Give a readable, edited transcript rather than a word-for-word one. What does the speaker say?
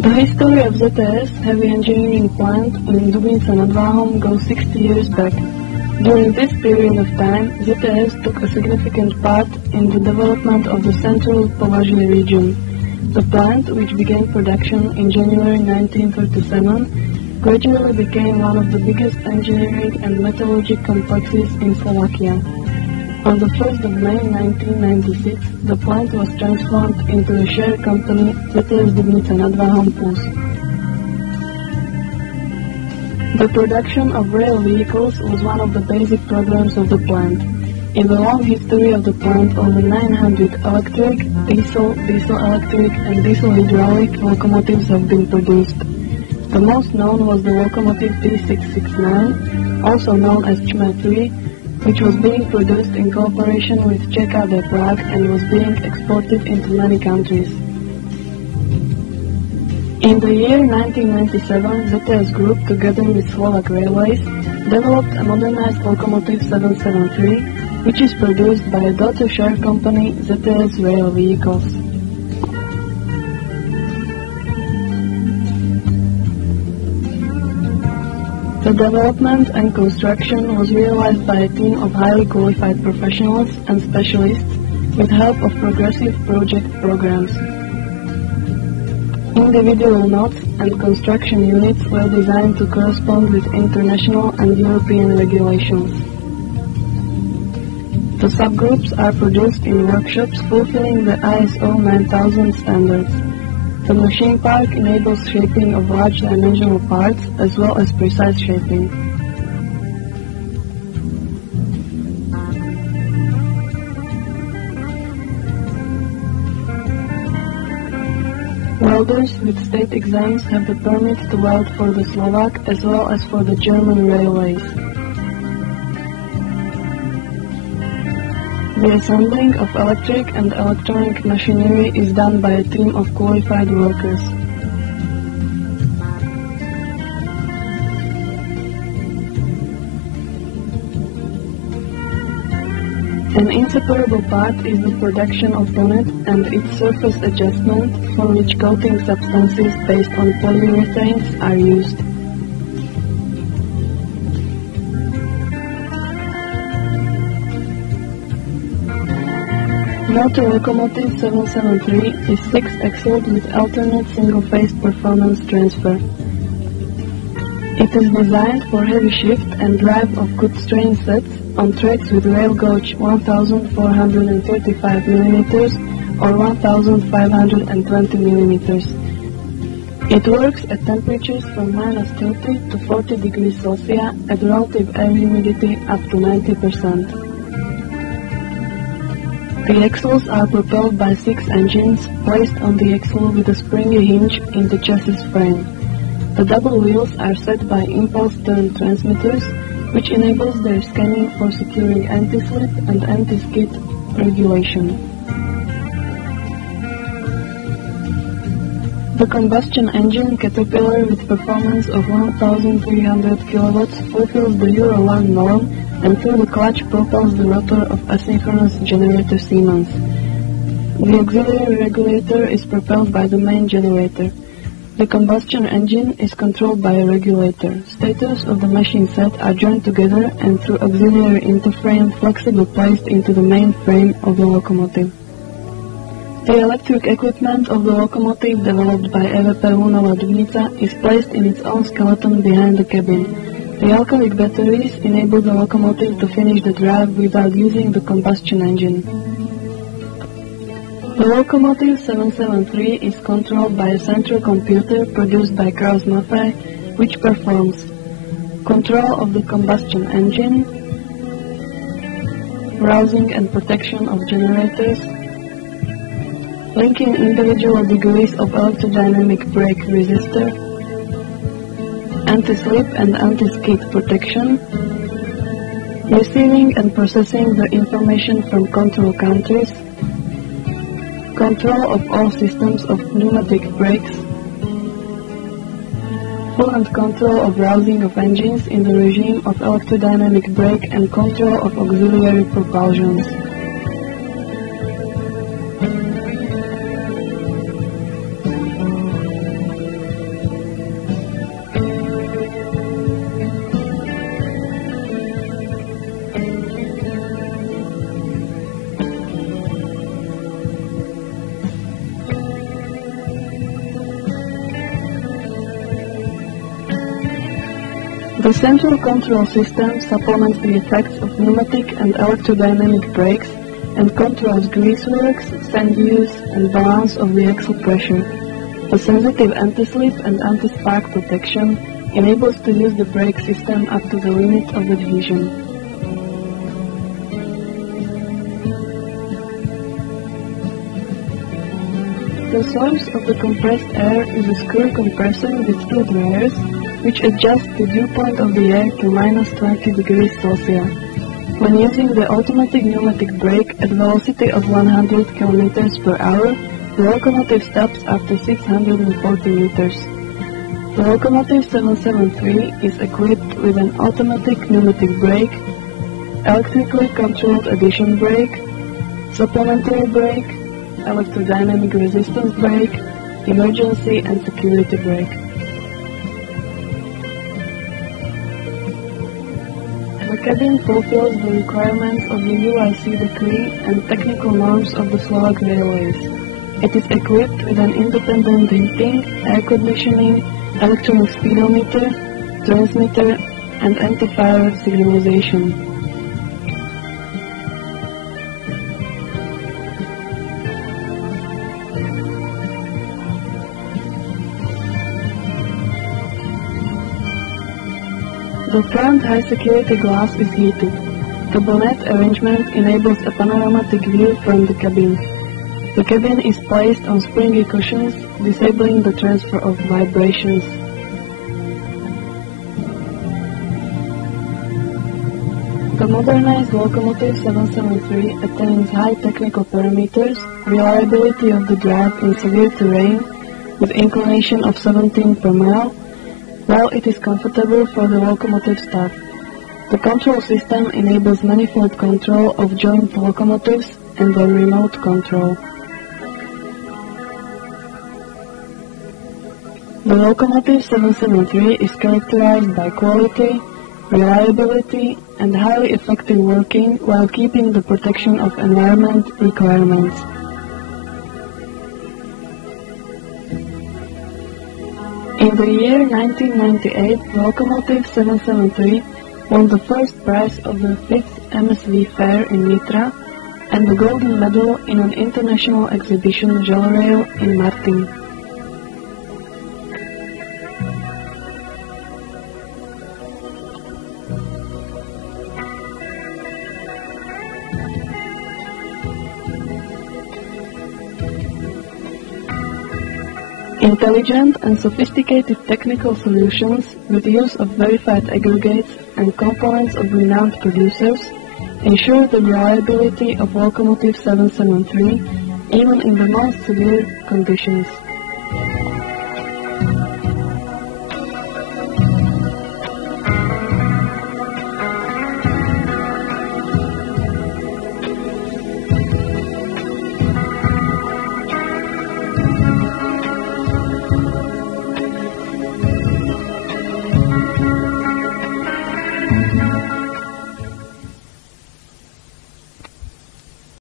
The history of ZTS heavy engineering plant in Dubnica nad Váhom goes 60 years back. During this period of time, ZTS took a significant part in the development of the central Považie region. The plant, which began production in January 1937, gradually became one of the biggest engineering and metallurgy complexes in Slovakia. On the 1st of May 1996, the plant was transformed into a share company ZTS Dubnica nad Váhom Plus. The production of rail vehicles was one of the basic programs of the plant. In the long history of the plant, over 900 electric, diesel electric, and diesel hydraulic locomotives have been produced. The most known was the locomotive T669, also known as Čme 3, which was being produced in cooperation with ČKD Prague and was being exported into many countries. In the year 1997, ZTS Group, together with Slovak Railways, developed a modernized locomotive 773, which is produced by a daughter share company, ZTS Rail Vehicles. The development and construction was realized by a team of highly qualified professionals and specialists with help of progressive project programs. Individual knots and construction units were designed to correspond with international and European regulations. The subgroups are produced in workshops fulfilling the ISO 9000 standards. The machine park enables shaping of large dimensional parts as well as precise shaping. Welders with state exams have the permit to weld for the Slovak as well as for the German railways. The assembling of electric and electronic machinery is done by a team of qualified workers. An inseparable part is the production of bonnet and its surface adjustment, for which coating substances based on polyurethanes are used. Motor locomotive 773 is 6-axled with alternate single-phase performance transfer. It is designed for heavy shift and drive of good strain sets on tracks with rail gauge 1435 mm or 1520 mm. It works at temperatures from -30 to 40 degrees Celsius at relative air humidity up to 90%. The axles are propelled by 6 engines placed on the axle with a springy hinge in the chassis frame. The double wheels are set by impulse turn transmitters, which enables their scanning for securing anti-slip and anti-skid regulation. The combustion engine Caterpillar with performance of 1300 kW fulfills the Euro 1 norm and through the clutch propels the rotor of asynchronous generator Siemens. The auxiliary regulator is propelled by the main generator. The combustion engine is controlled by a regulator. Stators of the machine set are joined together and through auxiliary interframe flexibly placed into the main frame of the locomotive. The electric equipment of the locomotive developed by EVP Nova Dubnica is placed in its own skeleton behind the cabin. The alkalic batteries enable the locomotive to finish the drive without using the combustion engine. The locomotive 773 is controlled by a central computer produced by Krauss Maffei, which performs control of the combustion engine, rousing and protection of generators, linking individual degrees of electrodynamic brake resistor, anti-slip and anti-skid protection, receiving and processing the information from control countries, control of all systems of pneumatic brakes, full and control of rousing of engines in the regime of electrodynamic brake and control of auxiliary propulsions. The central control system supplements the effects of pneumatic and electrodynamic brakes and controls grease works, sand use, and balance of the axle pressure. A sensitive anti-slip and anti-spark protection enables to use the brake system up to the limit of the division. The source of the compressed air is a screw compressor with two dryers, which adjusts the dew point of the air to -20 degrees Celsius. When using the automatic pneumatic brake at velocity of 100 km per hour, the locomotive stops after 640 meters. The locomotive 773 is equipped with an automatic pneumatic brake, electrically controlled addition brake, supplementary brake, electrodynamic resistance brake, emergency and security brake. The cabin fulfills the requirements of the UIC decree and technical norms of the Slovak Railways. It is equipped with an independent heating, air conditioning, electronic speedometer, transmitter, and anti-fire signalization. The front high-security glass is heated. The bonnet arrangement enables a panoramic view from the cabin. The cabin is placed on springy cushions, disabling the transfer of vibrations. The modernized locomotive 773 attains high technical parameters, reliability of the drive in severe terrain with inclination of 17 per mile, while it is comfortable for the locomotive staff. The control system enables manifold control of joint locomotives and their remote control. The locomotive 773 is characterized by quality, reliability, and highly effective working while keeping the protection of environment requirements. In the year 1998, locomotive 773 won the first prize of the 5th MSV Fair in Nitra and the golden medal in an international exhibition Gelrail in Martin. Intelligent and sophisticated technical solutions with the use of verified aggregates and components of renowned producers ensure the reliability of locomotive 773 even in the most severe conditions.